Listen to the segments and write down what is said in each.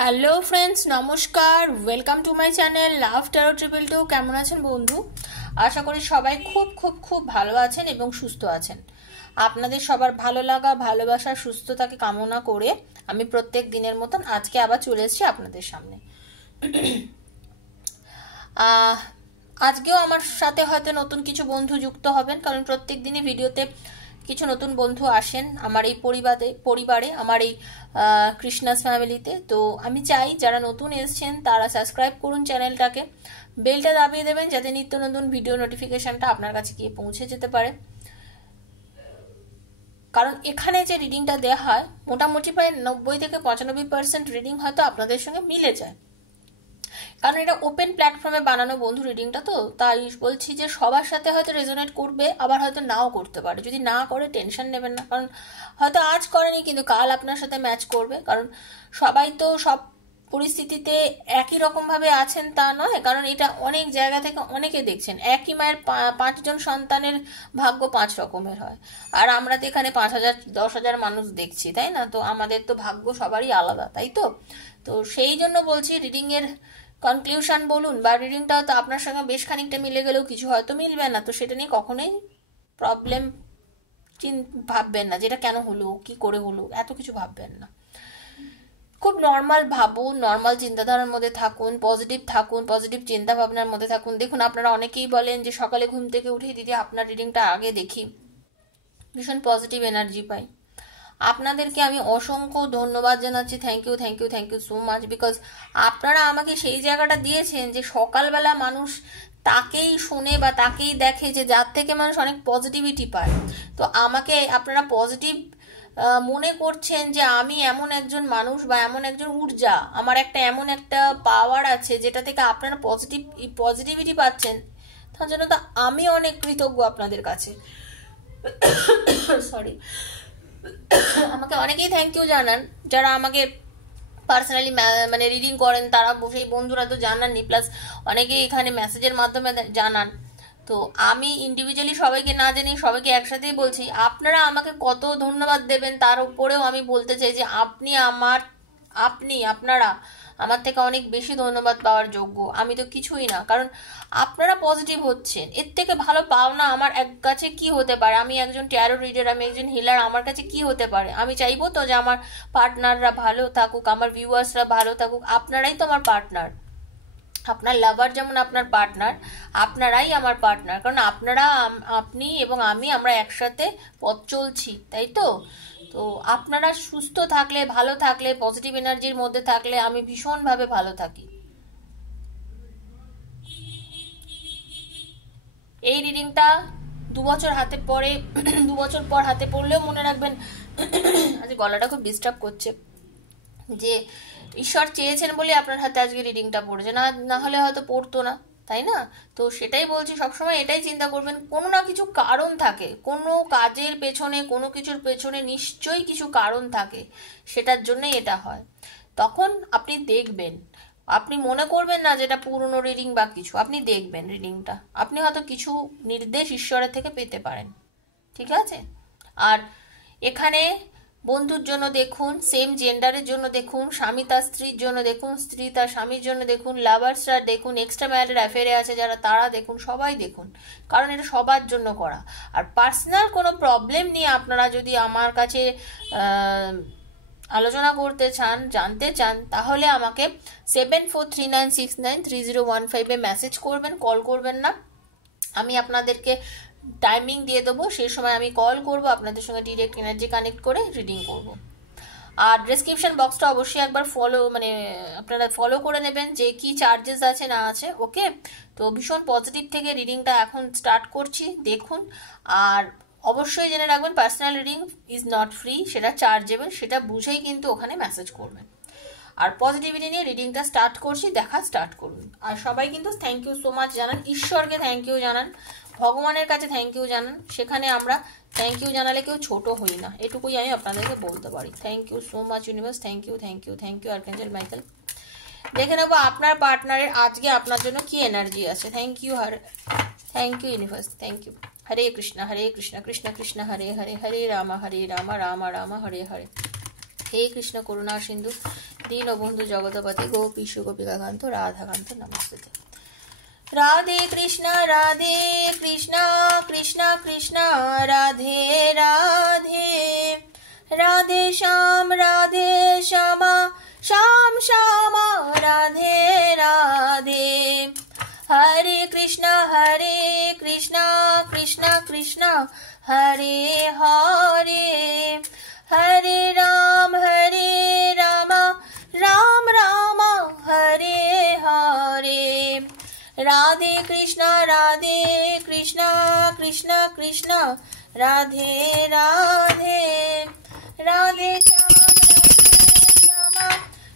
Hello friends, নমস্কার। Welcome to my channel love tarot triple two. কেমন আছেন বন্ধু? আশা করি সবাই খুব খুব খুব ভালো আছেন এবং সুস্থ আছেন। আপনাদের সবার ভালো লাগা, ভালোবাসা, সুস্থতাকে কামনা করে আমি প্রত্যেক দিনের মতন আজকে আবার চলে এসেছি আপনাদের সামনে। আজকেও আমার সাথে হয়তো নতুন কিছু বন্ধু যুক্ত হবেন, কারণ প্রত্যেক দিনই ভিডিওতে কিছু নতুন বন্ধু আসেন আমার এই পরিবারে আমার এই কৃষ্ণাস ফ্যামিলিতে। তো আমি চাই যারা নতুন এসছেন তারা সাবস্ক্রাইব করুন চ্যানেলটাকে, বেলটা দাবিয়ে দেবেন যাতে নিত্য নতুন ভিডিও নোটিফিকেশনটা আপনার কাছে গিয়ে পৌঁছে যেতে পারে। কারণ এখানে যে রিডিংটা দেওয়া হয় মোটামুটি প্রায় 90 থেকে 95% রিডিং হয়তো আপনাদের সঙ্গে মিলে যায়, কারণ এটা ওপেন প্ল্যাটফর্মে বানানো বন্ধু রিডিংটা, তো তাই বলছি যে সবার সাথে হয়তো রেজোনেট করবে, আবার হয়তো নাও করতে পারে। যদি না করে টেনশন নেবেন না, কারণ হয়তো আজ করেনি কিন্তু কাল আপনার সাথে ম্যাচ করবে। কারণ সবাই তো সব পরিস্থিতিতে একই রকমভাবে আছেন তা নয়, কারণ এটা অনেক জায়গা থেকে অনেকে দেখছেন। একই মায়ের 5জন সন্তানের ভাগ্য 5 রকমের হয়, আর আমরা তো এখানে 5,000 10,000 মানুষ দেখছি, তাই না? তো আমাদের তো ভাগ্য সবারই আলাদা, তাই তো? তো সেই জন্য বলছি রিডিংয়ের কনক্লিউশন বলুন বা রিডিংটাও তো আপনার সঙ্গে বেশ খানিকটা মিলে গেলেও কিছু হয়তো মিলবে না, তো সেটা নিয়ে কখনোই প্রবলেম ভাববেন না, যেটা কেন হলো, কি করে হলো, এত কিছু ভাববেন না। খুব নর্মাল ভাবুন, নর্মাল চিন্তাধারার মধ্যে থাকুন, পজিটিভ চিন্তা ভাবনার মধ্যে থাকুন। দেখুন, আপনারা অনেকেই বলেন যে সকালে ঘুম থেকে উঠে দিদি আপনার রিডিংটা আগে দেখি, ভীষণ পজিটিভ এনার্জি পাই। আপনাদেরকে আমি অসংখ্য ধন্যবাদ জানাচ্ছি। Thank you so much, because আপনারা আমাকে সেই জায়গাটা দিয়েছেন যে সকালবেলা মানুষ তাকেই শোনে বা তাকেই দেখে যে যার থেকে মানুষ অনেক পজিটিভিটি পায়। তো আমাকে আপনারা পজিটিভ মনে করছেন যে আমি এমন একজন মানুষ বা এমন একজন ঊর্জা, আমার একটা এমন একটা পাওয়ার আছে যেটা থেকে আপনারা পজিটিভিটি পাচ্ছেন, তার জন্য তো আমি অনেক কৃতজ্ঞ আপনাদের কাছে। সরি। আমাকে অনেকেই থ্যাংক ইউ জানান, যারা আমাকে পার্সোনালি মানে রিডিং করেন তারা, সেই বন্ধুরা তো জানাননি, প্লাস অনেকেই এখানে মেসেজের মাধ্যমে জানান। তো আমি ইন্ডিভিজুয়ালি সবাইকে না জানি, সবাইকে একসাথেই বলছি। আপনারা আমাকে কত ধন্যবাদ দেবেন তার উপরেও আমি বলতে চাই যে আপনারা আমার থেকে অনেক বেশি ধন্যবাদ পাওয়ার যোগ্য। আমি তো কিছুই না, কারণ আপনারা পজিটিভ হচ্ছেন, এর থেকে ভালো পাওনা আমার কাছে কি হতে পারে? আমি একজন ট্যারো রিডার, আমি একজন হিলার, আমার কাছে কি হতে পারে? আমি চাইবো তো যে আমার পার্টনাররা ভালো থাকুক, আমার ভিউয়ার্সরা ভালো থাকুক। আপনারাই তো আমার পার্টনার, আপনার লাভার যেমন আপনার পার্টনার, আপনারাই আমার পার্টনার, কারণ আপনি এবং আমরা একসাথে পথ চলছি, তাই তো? তো আপনারা সুস্থ থাকলে, ভালো থাকলে, পজিটিভ এনার্জির মধ্যে থাকলে আমি ভীষণভাবে ভালো থাকি। এই রিডিংটা 2 বছর পর হাতে পড়লেও মনে রাখবেন, আজ গলাটা খুব ডিস্টার্ব করছে, যে ঈশ্বর চেয়েছেন বলে আপনার হাতে আজকে রিডিংটা পড়েছে, না হলে হয়তো পড়তো না, তাই না? তো সেটাই বলছি, সবসময় এটাই চিন্তা করবেন, কোনো না কিছু কারণ থাকে, কোনো কাজের পেছনে, কোনো কিছুর পেছনে নিশ্চয়ই কিছু কারণ থাকে, সেটার জন্যই এটা হয়। তখন আপনি দেখবেন, আপনি মনে করবেন না যেটা পুরনো রিডিং বা কিছু, আপনি দেখবেন রিডিংটা, আপনি হয়তো কিছু নির্দেশ ঈশ্বরের থেকে পেতে পারেন, ঠিক আছে? আর এখানে বন্ধুর জন্য দেখুন, সেম জেন্ডারের জন্য দেখুন, স্বামী তার স্ত্রীর জন্য দেখুন, স্ত্রী তার স্বামীর জন্য দেখুন, লাভার্সরা দেখুন, এক্সট্রা ম্যারিটাল অ্যাফেয়ারে আছে যারা, তারা দেখুন, সবাই দেখুন, কারণ এটা সবার জন্য করা। আর পার্সোনাল কোনো প্রবলেম নিয়ে আপনারা যদি আমার কাছে আলোচনা করতে চান, জানতে চান, তাহলে আমাকে 7439693015 মেসেজ করবেন, কল করবেন না। আমি আপনাদেরকে টাইমিং দিয়ে দেবো, সেই সময় আমি কল করব, আপনাদের সঙ্গে ডিরেক্ট এনার্জি কানেক্ট করে রিডিং করব। আর ডেসক্রিপশন বক্সটা অবশ্যই একবার আপনারা ফলো করে নেবেন যে কি চার্জেস আছে না আছে, ওকে? তো ভীষণ পজিটিভ থেকে রিডিংটা এখন স্টার্ট করছি, দেখুন। আর অবশ্যই জেনে রাখবেন, personal reading is not free, সেটা চার্জেবল, সেটা বুঝেই কিন্তু ওখানে মেসেজ করবেন। আর পজিটিভিটি নিয়ে রিডিংটা স্টার্ট করছি, দেখা স্টার্ট করুন। আর সবাই কিন্তু থ্যাংক ইউ সো মাচ জানান, ঈশ্বরকে থ্যাংক ইউ জানান, ভগবানের কাছে থ্যাংক ইউ জানান, সেখানে আমরা থ্যাংক ইউ জানালে কেউ ছোট হই না, এটুকুই আমি আপনাদেরকে বলতে পারি। Thank you so much universe, thank you archangel Michael. দেখে নেবো আপনার পার্টনারের আজকে আপনার জন্য কি এনার্জি আছে। Thank you universe, thank you. হরে কৃষ্ণ কৃষ্ণ কৃষ্ণ হরে হরে, হরে রাম রাম রাম হরে হরে। হে কৃষ্ণ করুণা সিন্ধু দীনবন্ধু জগৎপতি গোপীশ গোপিকাকান্ত রাধাকান্ত নমস্তুতে। রাধে কৃষ্ণ কৃষ্ণ কৃষ্ণ রাধে রাধে, রাধে শ্যাম শ্যাম শ্যাম রাধে রাধে, হরে কৃষ্ণ কৃষ্ণ কৃষ্ণ হরে হরে, হরে রাম রাম রাম হরে হরে, রাধে কৃষ্ণ কৃষ্ণ কৃষ্ণ রাধে রাধে, রাধে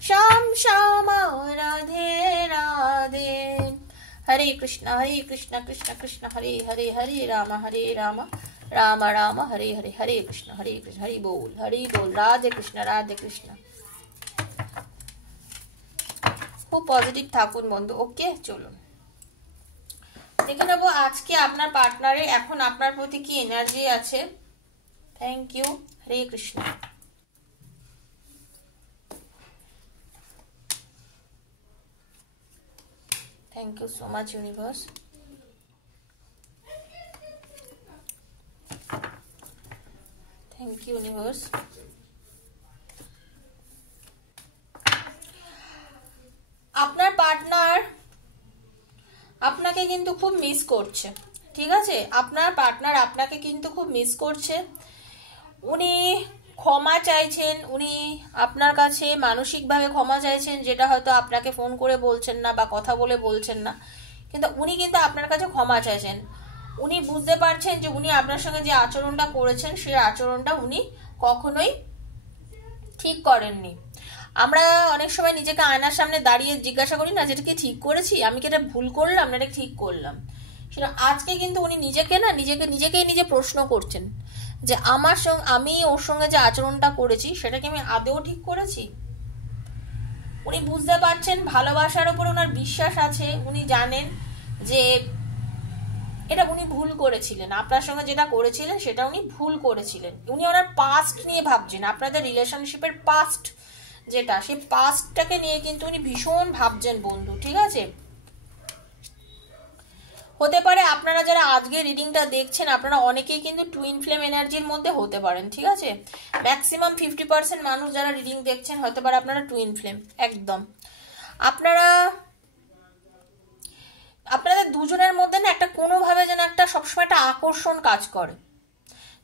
শ্যাম শ্যাম রাধে রাধে, হরে কৃষ্ণ কৃষ্ণ কৃষ্ণ হরে হরে, হরে রাম রাম রাম হরে হরে, হরে কৃষ্ণ হরি বল রাধে কৃষ্ণ। খুব পজিটিভ থাকুন বন্ধু। ওকে, চলুন দেখে নেবো আজকে আপনার পার্টনারে এখন আপনার প্রতি কি এনার্জি আছে। Thank you, Hare Krishna. Thank you so much, universe. Thank you, universe. আপনার পার্টনার আপনাকে কিন্তু খুব মিস করছে, ঠিক আছে? আপনার পার্টনার আপনাকে কিন্তু খুব মিস করছে। উনি ক্ষমা চাইছেন, উনি আপনার কাছে মানসিকভাবে ক্ষমা চাইছেন, যেটা হয়তো আপনাকে ফোন করে বলছেন না বা কথা বলে বলছেন না, কিন্তু উনি কিন্তু আপনার কাছে ক্ষমা চাইছেন। উনি বুঝতে পারছেন যে উনি আপনার সঙ্গে যে আচরণটা করেছেন সেই আচরণটা উনি কখনোই ঠিক করেননি। আমরা অনেক সময় নিজেকে আয়নার সামনে দাঁড়িয়ে জিজ্ঞাসা করি না, যেটা কি ঠিক করেছি, আমি কি এটা ভুল করলাম না এটা ঠিক করলাম। সেটা আজকে কিন্তু উনি নিজেকেই প্রশ্ন করছেন যে আমি ওর সঙ্গে যে আচরণটা করেছি সেটা কি আমি আদৌ ঠিক করেছি। উনি বুঝতে পারছেন, ভালোবাসার উপর ওনার বিশ্বাস আছে, উনি জানেন যে এটা উনি ভুল করেছিলেন, আপনার সঙ্গে যেটা করেছিলেন সেটা উনি ভুল করেছিলেন। উনি ওনার পাস্ট নিয়ে ভাবছেন, আপনাদের রিলেশনশিপের পাস্ট যেটা, সেই পাস্টটাকে নিয়ে কিন্তু উনি ভীষণ ভাবছেন বন্ধু, ঠিক আছে? হতে পারে আপনারা যারা আজকে রিডিংটা দেখছেন আপনারা অনেকেই কিন্তু টুইন ফ্লেম এনার্জির মধ্যে হতে পারেন, ঠিক আছে? ম্যাক্সিমাম 50% মানুষ যারা রিডিং দেখছেন হতে পারে আপনারা টুইন ফ্লেম। একদম আপনাদের দুজনের মধ্যে না একটা কোনোভাবে যেন একটা সবসময় একটা আকর্ষণ কাজ করে।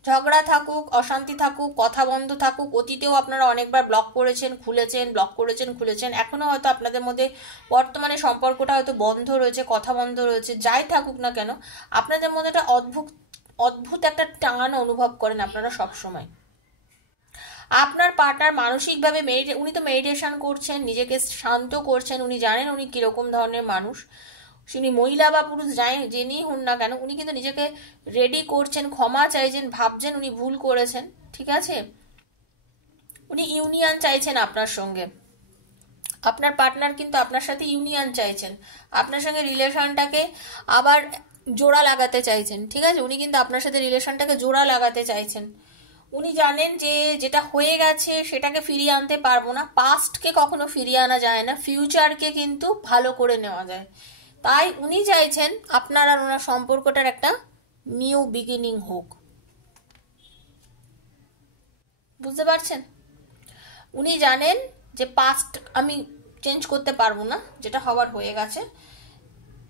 ঝগড়া থাকুক, অশান্তি থাকুক, কথা বন্ধ থাকুক, অতীতেও আপনারা অনেকবার ব্লক করেছেন খুলেছেন, এখনো হয়তো আপনাদের মধ্যে বর্তমানে সম্পর্কটা হয়তো বন্ধ রয়েছে, কথা বন্ধ রয়েছে, যাই থাকুক না কেন আপনাদের মধ্যে একটা অদ্ভুত একটা টান অনুভব করেন আপনারা সবসময়। আপনার পার্টনার মানসিকভাবে উনি তো মেডিটেশন করছেন, নিজেকে শান্ত করছেন, উনি জানেন উনি কিরকম ধরনের মানুষ, উনি মহিলা বা পুরুষ জেনেই হন না কেন উনি কিন্তু নিজেকে রেডি করছেন, ক্ষমা চাইছেন, ভাবছেন উনি ভুল করেছেন, ঠিক আছে? উনি ইউনিয়ন চাইছেন আপনার সঙ্গে, আপনার পার্টনার কিন্তু আপনার সাথে ইউনিয়ন চাইছেন, আপনার সঙ্গে রিলেশনটাকে আবার জোড়া লাগাতে চাইছেন, ঠিক আছে? উনি কিন্তু আপনার সাথে রিলেশনটাকে জোড়া লাগাতে চাইছেন। উনি জানেন যে যেটা হয়ে গেছে সেটাকে ফিরিয়ে আনতে পারবো না, পাস্টকে কখনো ফিরিয়ে আনা যায় না, ফিউচারকে কিন্তু ভালো করে নেওয়া যায়। তাই উনি চাইছেন আপনার আর ওনার সম্পর্কটার একটা নিউ বিগিনিং হোক। বুঝতে পারছেন? উনি জানেন যে পাস্ট আমি চেঞ্জ করতে পারবো না, যেটা হওয়ার হয়ে গেছে,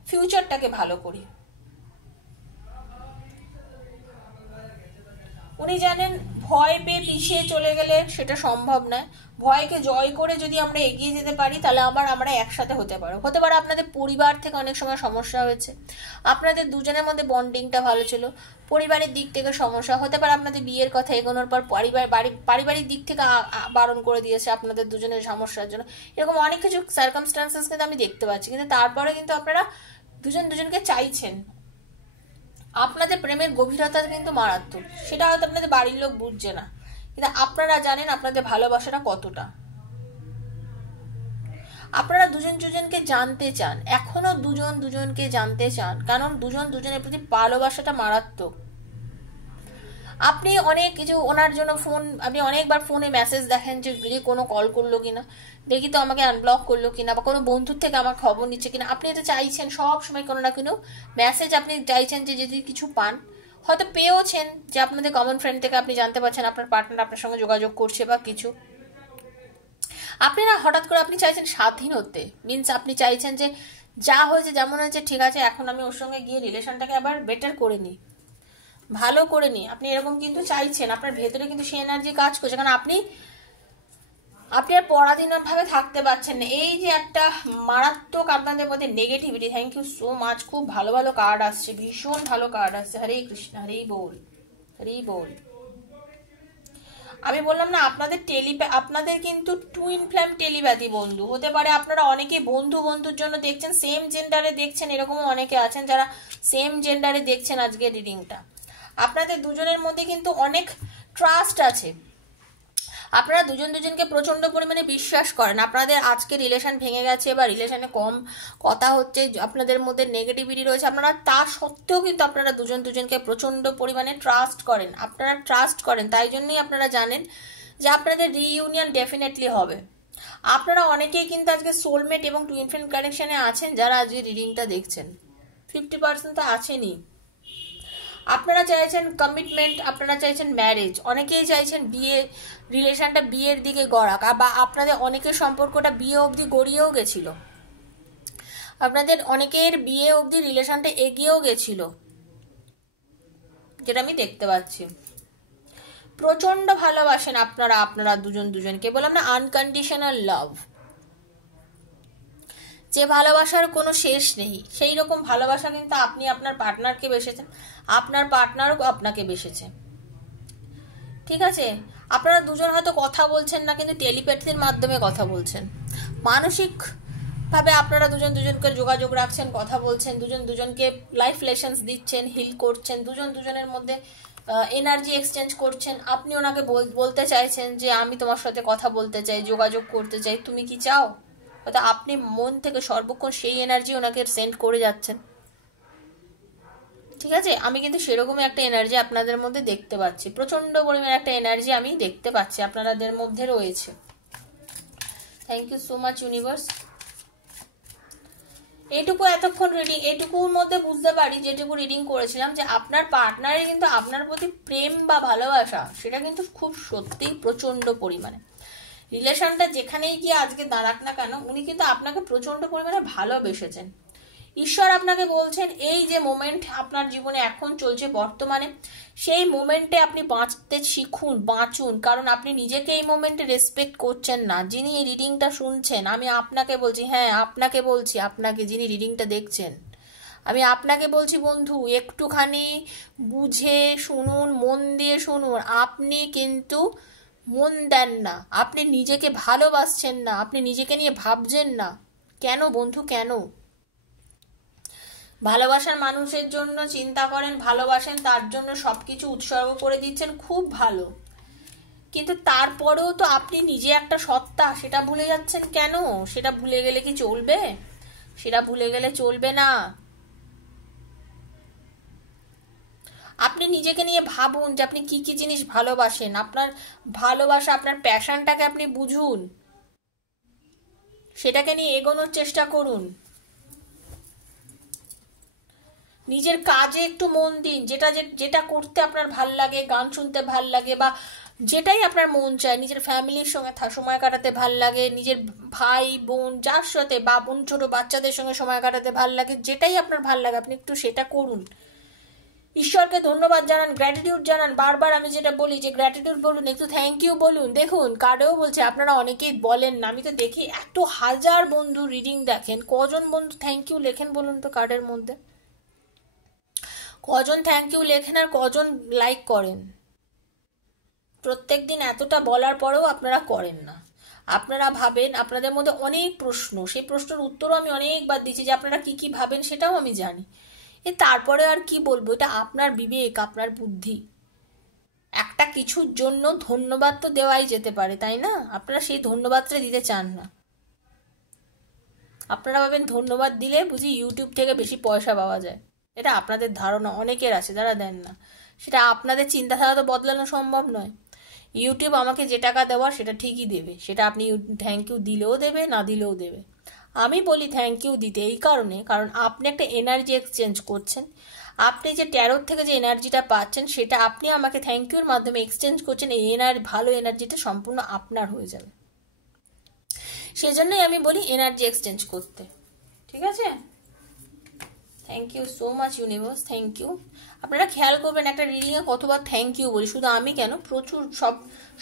ফিউচারটাকে ভালো করি। উনি জানেন ভয় পেয়ে পিছিয়ে চলে গেলে সেটা সম্ভব নয়, ভয়কে জয় করে যদি আমরা এগিয়ে যেতে পারি তাহলে আমরা একসাথে হতে পারে আপনাদের পরিবার থেকে অনেক সময় সমস্যা হয়েছে, আপনাদের দুজনের মধ্যে বন্ডিংটা ভালো ছিল, পরিবারের দিক থেকে সমস্যা হতে পারে, আপনাদের বিয়ের কথা এগোনোর পর পারিবারিক দিক থেকে বারণ করে দিয়েছে আপনাদের দুজনের সমস্যার জন্য, এরকম অনেক কিছু সার্কামস্ট্যান্সেস কিন্তু আমি দেখতে পাচ্ছি। কিন্তু তারপরে কিন্তু আপনারা দুজনকে চাইছেন, আপনাদের প্রেমের গভীরতা কিন্তু মারাত্মক, সেটা হয়তো আপনাদের বাড়ির লোক বুঝছে না, কিন্তু আপনারা জানেন আপনাদের ভালোবাসাটা কতটা। আপনারা দুজনকে জানতে চান, এখনো দুজনকে জানতে চান, কারণ দুজনের প্রতি ভালোবাসাটা মারাত্মক। আপনি অনেক কিছু ওনার জন্য আপনি অনেকবার ফোনে মেসেজ দেখেন যে কোনো কল করলো কিনা, দেখি তো আমাকে আনব্লক করলো কিনা, বা কোনো বন্ধুর থেকে আমার খবর নিচ্ছে কিনা। আপনি এটা চাইছেন সব সময় কোনো না কোনো মেসেজ আপনি চাইছেন যে যদি কিছু পান, হয়তো পেয়েওছেন যে আপনাদের কমন ফ্রেন্ড থেকে আপনি জানতে পারছেন আপনার পার্টনার আপনার সঙ্গে যোগাযোগ করছে বা কিছু। আপনি না হঠাৎ করে আপনি চাইছেন স্বাধীন হতে, মিনস আপনি চাইছেন যে যা হয়েছে যেমন হয়েছে ঠিক আছে, এখন আমি ওর সঙ্গে গিয়ে রিলেশনটাকে আবার বেটার করে নিই, ভালো করে নিই। আপনি এরকম কিন্তু চাইছেন, আপনার ভেতরে কিন্তু সেই এনার্জি কাজ করছে, কারণ আপনি আর পরাধীনভাবে থাকতে পারছেন না। এই যে একটা মারাত্মক আপনাদের মধ্যে negativity. Thank you so much, খুব ভালো ভালো কার্ড আসছে, ভীষণ ভালো কার্ড আসছে। হরে কৃষ্ণ, হরি বল, হরি বল। আমি বললাম না আপনাদের কিন্তু টুইন ফ্ল্যাম টেলিপ্যাথি বন্ধু হতে পারে। আপনারা অনেকে বন্ধুর জন্য দেখছেন, সেম জেন্ডারে দেখছেন, এরকমও অনেকে আছেন যারা সেম জেন্ডারে দেখছেন আজকে রিডিংটা। আপনাদের দুজনের মধ্যে কিন্তু অনেক ট্রাস্ট আছে, আপনারা দুজনকে প্রচন্ড পরিমাণে বিশ্বাস করেন। আপনাদের আজকে রিলেশন ভেঙে গেছে বা রিলেশনে কম কথা হচ্ছে, আপনাদের মধ্যে নেগেটিভিটি রয়েছে, আপনারা তা সত্ত্বেও কিন্তু আপনারা দুজনকে প্রচন্ড পরিমাণে ট্রাস্ট করেন। তাই জন্যই আপনারা জানেন যে আপনাদের রিইউনিয়ন ডেফিনেটলি হবে। আপনারা অনেকেই কিন্তু আজকে সোলমেট এবং টুইন ফ্লেম কানেকশনে আছেন যারা আজকে রিডিংটা দেখছেন। 50% তো আছেনই। আপনারা চাইছেন কমিটমেন্ট, আপনারা চাইছেন ম্যারেজ, অনেকেই চাইছেন রিলেশনটা বিয়ের দিকে গড়াক, বা আপনাদের অনেকের সম্পর্কটা বিয়ে অবধি গড়িয়েও গেছিল, আপনাদের অনেকের বিয়ে অবধি রিলেশনটা এগিয়েও গেছিল, যেটা আমি দেখতে পাচ্ছি। প্রচন্ড ভালোবাসেন আপনারা দুজনকে, বললাম না আনকন্ডিশনাল লাভ, যে ভালোবাসার কোনো শেষ নেই, সেই রকম ভালোবাসা কিন্তু আপনি আপনার পার্টনারকে বেসেছেন, আপনার পার্টনারও আপনাকে বেসেছে। ঠিক আছে, আপনারা দুজন হয়তো কথা বলছেন না, কিন্তু টেলিপ্যাথির মাধ্যমে কথা বলছেন। মানসিক ভাবে আপনারা দুজনকে যোগাযোগ রাখছেন, কথা বলছেন, দুজনকে লাইফ লেসন্স দিচ্ছেন, হিল করছেন, দুজনের মধ্যে এনার্জি এক্সচেঞ্জ করছেন। আপনি ওনাকে বলতে চাইছেন যে আমি তোমার সাথে কথা বলতে চাই, যোগাযোগ করতে চাই, তুমি কি চাও? হয়তো আপনি মন থেকে সর্বক্ষণ সেই এনার্জি ওনাকে সেন্ড করে যাচ্ছেন। ঠিক আছে, আমি কিন্তু সেরকমই একটা এনার্জি আপনাদের মধ্যে দেখতে পাচ্ছি, প্রচন্ড পরিমাণে একটা এনার্জি আমি দেখতে পাচ্ছি আপনাদের মধ্যে রয়েছে। Thank you so much universe. এইটুকু এতক্ষণ এইটুকুর মধ্যে বুঝতে পারি, যেটুকু রিডিং করেছিলাম, যে আপনার পার্টনারের কিন্তু আপনার প্রতি প্রেম বা ভালোবাসা সেটা কিন্তু খুব সত্যিই প্রচন্ড পরিমাণে, রিলেশনটা যেখানেই গিয়ে আজকে দাঁড়াক না কেন, উনি কিন্তু আপনাকে প্রচন্ড পরিমাণে ভালোবেসেছেন। ঈশ্বর আপনাকে বলছেন এই যে মোমেন্ট আপনার জীবনে এখন চলছে বর্তমানে, সেই মোমেন্টে আপনি বাঁচতে শিখুন, বাঁচুন, কারণ আপনি নিজেকে এই মোমেন্টে রেসপেক্ট করছেন না। যিনি এই রিডিংটা শুনছেন, আমি আপনাকে বলছি, হ্যাঁ আপনাকে বলছি, আপনাকে যিনি রিডিংটা দেখছেন, আমি আপনাকে বলছি বন্ধু, একটুখানি বুঝে শুনুন, মন দিয়ে শুনুন। আপনি কিন্তু মন দেন না, আপনি নিজেকে ভালোবাসছেন না, আপনি নিজেকে নিয়ে ভাবছেন না। কেন বন্ধু, কেন? ভালোবাসার মানুষের জন্য চিন্তা করেন, ভালোবাসেন, তার জন্য সবকিছু উৎসর্গ করে দিচ্ছেন, খুব ভালো, কিন্তু তারপরেও তো আপনি নিজে একটা সত্তা, সেটা ভুলে যাচ্ছেন কেন? সেটা ভুলে গেলে কি চলবে? সেটা ভুলে গেলে চলবে না। আপনি নিজেকে নিয়ে ভাবুন যে আপনি কি কি জিনিস ভালোবাসেন, আপনার ভালোবাসা, আপনার প্যাশনটাকে আপনি বুঝুন, সেটাকে নিয়ে এগোনোর চেষ্টা করুন। নিজের কাজে একটু মন দিন, যেটা করতে আপনার ভাল লাগে, গান শুনতে ভাল লাগে, বা যেটাই আপনার মন চায়, নিজের ফ্যামিলির সঙ্গে সময় কাটাতে ভাল লাগে, নিজের ভাই বোন যার সাথে, বা বোন ছোট বাচ্চাদের সঙ্গে সময় কাটাতে ভাল লাগে, যেটাই আপনার ভাল লাগে আপনি একটু সেটা করুন। ঈশ্বরকে ধন্যবাদ জানান, গ্র্যাটিটিউড জানান। বারবার আমি যেটা বলি যে গ্র্যাটিটিউড বলুন, একটু থ্যাংক ইউ বলুন। দেখুন কার্ডেও বলছে, আপনারা অনেকেই বলেন না, আমি তো দেখি এত হাজার বন্ধু রিডিং দেখেন, কজন বন্ধু থ্যাংক ইউ লেখেন বলুন তো? কার্ডের মধ্যে কজন থ্যাংক ইউ লেখেন আর কজন লাইক করেন? প্রত্যেক দিন এতটা বলার পরেও আপনারা করেন না। আপনারা ভাবেন, আপনাদের মধ্যে অনেক প্রশ্ন, সেই প্রশ্নের উত্তরও আমি অনেকবার দিচ্ছি, যে আপনারা কি কি ভাবেন সেটাও আমি জানি। তারপরে আর কি বলবো, এটা আপনার বিবেক, আপনার বুদ্ধি। একটা কিছুর জন্য ধন্যবাদ তো দেওয়াই যেতে পারে, তাই না? আপনারা সেই ধন্যবাদটা দিতে চান না। আপনারা ভাবেন ধন্যবাদ দিলে বুঝি ইউটিউব থেকে বেশি পয়সা পাওয়া যায়, এটা আপনাদের ধারণা, অনেকের আছে যারা দেন না। সেটা আপনাদের চিন্তাধারা তো বদলানো সম্ভব নয়। ইউটিউব আমাকে যে টাকা দেওয়ার সেটা ঠিকই দেবে, সেটা আপনি থ্যাংক ইউ দিলেও দেবে, না দিলেও দেবে। আমি বলি থ্যাংক ইউ দিতে এই কারণে, কারণ আপনি একটা এনার্জি এক্সচেঞ্জ করছেন। আপনি যে ট্যারোর থেকে যে এনার্জিটা পাচ্ছেন সেটা আপনি আমাকে থ্যাংক ইউর মাধ্যমে এক্সচেঞ্জ করছেন, এই ভালো এনার্জিটা সম্পূর্ণ আপনার হয়ে যাবে। সেজন্যই আমি বলি এনার্জি এক্সচেঞ্জ করতে, ঠিক আছে? Thank you so much universe, thank you. আপনারা খেয়াল করবেন একটা রিডিংয়ে কতবার থ্যাংক ইউ বলি, শুধু আমি কেন, প্রচুর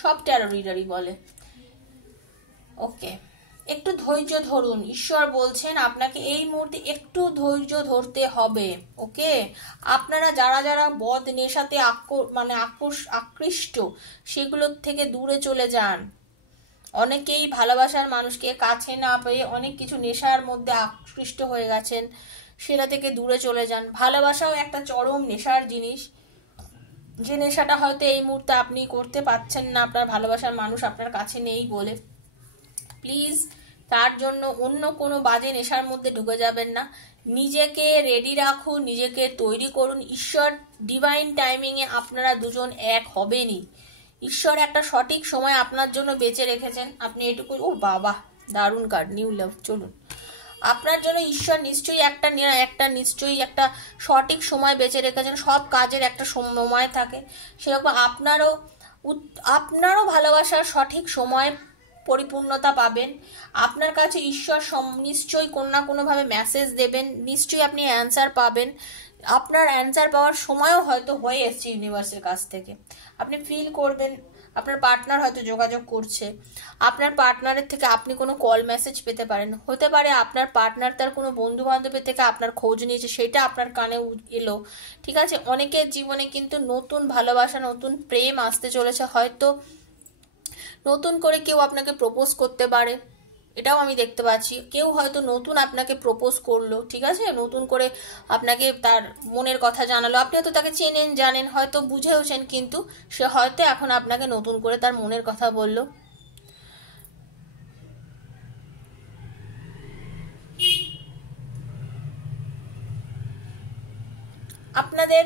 সব ট্যারো রিডারই বলে। ওকে, একটু ধৈর্য ধরুন। ঈশ্বর বলছেন আপনাকে এই মুহূর্তে একটু ধৈর্য ধরতে হবে। ওকে, আপনারা যারা যারা বদ নেশাতে আকৃষ্ট, সেগুলোর থেকে দূরে চলে যান। অনেকেই ভালোবাসার মানুষকে কাছে না পেয়ে অনেক কিছু নেশার মধ্যে আকৃষ্ট হয়ে গেছেন, সেটা থেকে দূরে চলে যান। ভালোবাসাও একটা চরম নেশার জিনিস, যে নেশাটা হয়তো এই মুহূর্তে আপনি করতে পারছেন না, আপনার ভালোবাসার মানুষ আপনার কাছে নেই বলে। প্লিজ তার জন্য অন্য কোনো বাজে নেশার মধ্যে ঢুকে যাবেন না। নিজেকে রেডি রাখুন, নিজেকে তৈরি করুন। ঈশ্বর ডিভাইন টাইমিংয়ে আপনারা দুজন এক হবেনই। ঈশ্বর একটা সঠিক সময় আপনার জন্য বেঁচে রেখেছেন। আপনি এটুকু, ও বাবা দারুণ কার্ড, নিউ লাভ। চলুন, আপনার জন্য ঈশ্বর নিশ্চয়ই নিশ্চয়ই একটা সঠিক সময় বেঁচে রেখেছেন। সব কাজের একটা সময় থাকে, সেরকম আপনারও ভালোবাসার সঠিক সময় পরিপূর্ণতা পাবেন। আপনার কাছে ঈশ্বর নিশ্চয়ই কোনো না কোনোভাবে মেসেজ দেবেন, নিশ্চয়ই আপনি অ্যান্সার পাবেন। আপনার অ্যান্সার পাওয়ার সময়ও হয়তো হয়ে এসছে ইউনিভার্সের কাছ থেকে। আপনি ফিল করবেন আপনার পার্টনার হয়তো যোগাযোগ করছে, আপনার পার্টনারের থেকে আপনি কোনো কল মেসেজ পেতে পারেন। হতে পারে আপনার পার্টনার তার কোনো বন্ধু বান্ধবের থেকে আপনার খোঁজ নিয়েছে, সেটা আপনার কানে এলো। ঠিক আছে, অনেকের জীবনে কিন্তু নতুন ভালোবাসা, নতুন প্রেম আসতে চলেছে। হয়তো নতুন করে কেউ আপনাকে প্রপোজ করতে পারে, এটাও আমি দেখতে পাচ্ছি। কেউ হয়তো নতুন আপনাকে প্রপোজ করলো, ঠিক আছে, নতুন করে আপনাকে তার মনের কথা জানালো। আপনি হয়তো তাকে চেনেন, জানেন, হয়তো বুঝেওছেন, কিন্তু সে হয়তো এখন আপনাকে নতুন করে তার মনের কথা বললো। আপনাদের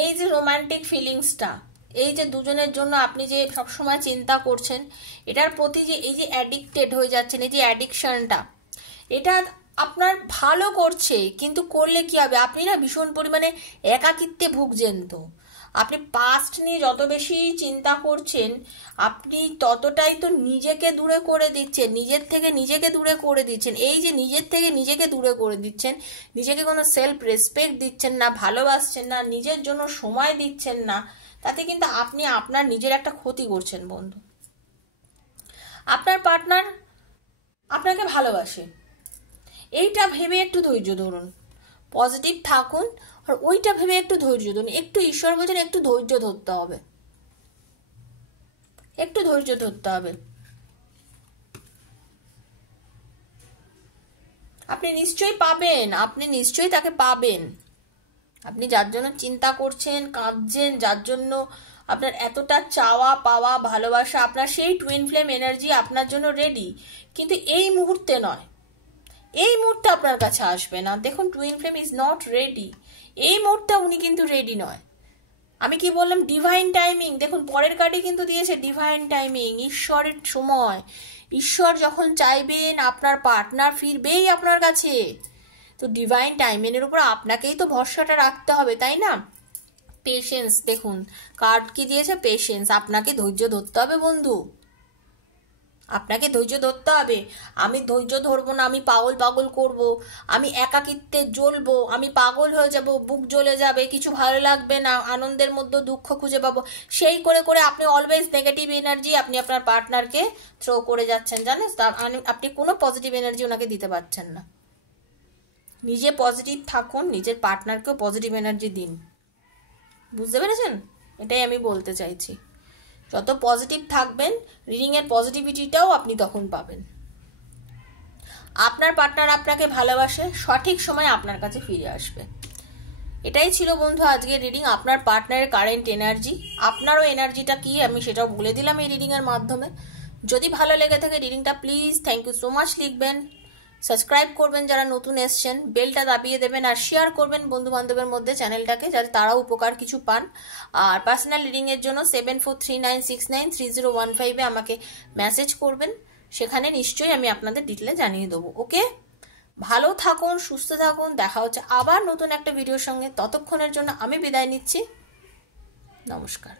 এই যে রোমান্টিক ফিলিংসটা, এই যে দুজনের জন্য আপনি যে সবসময় চিন্তা করছেন, এটার প্রতি যে এই যে অ্যাডিক্টেড হয়ে যাচ্ছেন, এই যে অ্যাডিকশনটা, এটা আপনার ভালো করছে, কিন্তু করলে কি হবে, আপনি না ভীষণ পরিমাণে একাকিত্বে ভুগছেন। তো আপনি পাস্ট নিয়ে যত বেশি চিন্তা করছেন, আপনি ততটাই তো নিজেকে দূরে করে দিচ্ছেন, নিজের থেকে নিজেকে দূরে করে দিচ্ছেন। এই যে নিজের থেকে নিজেকে দূরে করে দিচ্ছেন, নিজেকে কোনো সেলফ রেসপেক্ট দিচ্ছেন না, ভালোবাসছেন না, নিজের জন্য সময় দিচ্ছেন না, তাতে কিন্তু আপনি আপনার নিজের একটা ক্ষতি করছেন বন্ধু। আপনার পার্টনার আপনাকে ভালোবাসে, এইটা ভেবে একটু ধৈর্য ধরুন, পজিটিভ থাকুন, আর ওইটা ভেবে একটু ধৈর্য ধরুন। একটু ঈশ্বর বলছেন একটু ধৈর্য ধরতে হবে, একটু ধৈর্য ধরতে হবে। আপনি নিশ্চয়ই পাবেন, আপনি নিশ্চয়ই তাকে পাবেন। আপনি যার জন্য চিন্তা করছেন, কাঁদছেন, যার জন্য আপনার এতটা চাওয়া পাওয়া ভালোবাসা, আপনার সেই টুইন ফ্লেম এনার্জি আপনার জন্য রেডি, কিন্তু এই মুহূর্তে নয়। এই মুহূর্তে আপনার কাছে আসবে না। দেখুন, twin flame is not ready. এই মুহূর্তে উনি কিন্তু রেডি নয়। আমি কি বললাম, ডিভাইন টাইমিং। দেখুন পরের কার্ডে কিন্তু দিয়েছে ডিভাইন টাইমিং, ঈশ্বরের সময়। ঈশ্বর যখন চাইবেন আপনার পার্টনার ফিরবেই আপনার কাছে। তো ডিভাইন টাইমিংয়ের উপর আপনাকেই তো ভরসাটা রাখতে হবে, তাই না? পেশেন্স, দেখুন কার্ড কি দিয়েছে, পেশেন্স। আপনাকে ধৈর্য ধরতে হবে বন্ধু, আপনাকে ধৈর্য ধরতে হবে। আমি ধৈর্য ধরবো না, আমি পাগল পাগল করব, আমি একাকিত্বে জ্বলবো, আমি পাগল হয়ে যাব, বুক জ্বলে যাবে, কিছু ভালো লাগবে না, আনন্দের মধ্যে দুঃখ খুঁজে পাবো, সেই করে করে আপনি অলওয়েজ নেগেটিভ এনার্জি আপনি আপনার পার্টনারকে থ্রো করে যাচ্ছেন, জানেন? আপনি কোনো পজিটিভ এনার্জি ওনাকে দিতে পারছেন না। নিজে পজিটিভ থাকুন, নিজের পার্টনারকেও পজিটিভ এনার্জি দিন। বুঝতে পেরেছেন? এটাই আমি বলতে চাইছি। যত পজিটিভ থাকবেন, রিডিংয়ের পজিটিভিটিটাও আপনি তখন পাবেন। আপনার পার্টনার আপনাকে ভালোবাসে, সঠিক সময় আপনার কাছে ফিরে আসবে। এটাই ছিল বন্ধু আজকের রিডিং। আপনার পার্টনারের কারেন্ট এনার্জি, আপনারও এনার্জিটা কি আমি সেটাও বলে দিলাম এই রিডিংয়ের মাধ্যমে। যদি ভালো লেগে থাকে রিডিংটা, please thank you so much লিখবেন, সাবস্ক্রাইব করবেন যারা নতুন এসছেন, বেলটা দাবিয়ে দেবেন আর শেয়ার করবেন বন্ধু বান্ধবের মধ্যে চ্যানেলটাকে, যাতে তারাও উপকার কিছু পান। আর পার্সোনাল রিডিংয়ের জন্য 7439693015 আমাকে মেসেজ করবেন, সেখানে নিশ্চয়ই আমি আপনাদের ডিটেলে জানিয়ে দেবো। ওকে, ভালো থাকুন, সুস্থ থাকুন, দেখা হচ্ছে আবার নতুন একটা ভিডিওর সঙ্গে। ততক্ষণের জন্য আমি বিদায় নিচ্ছি, নমস্কার।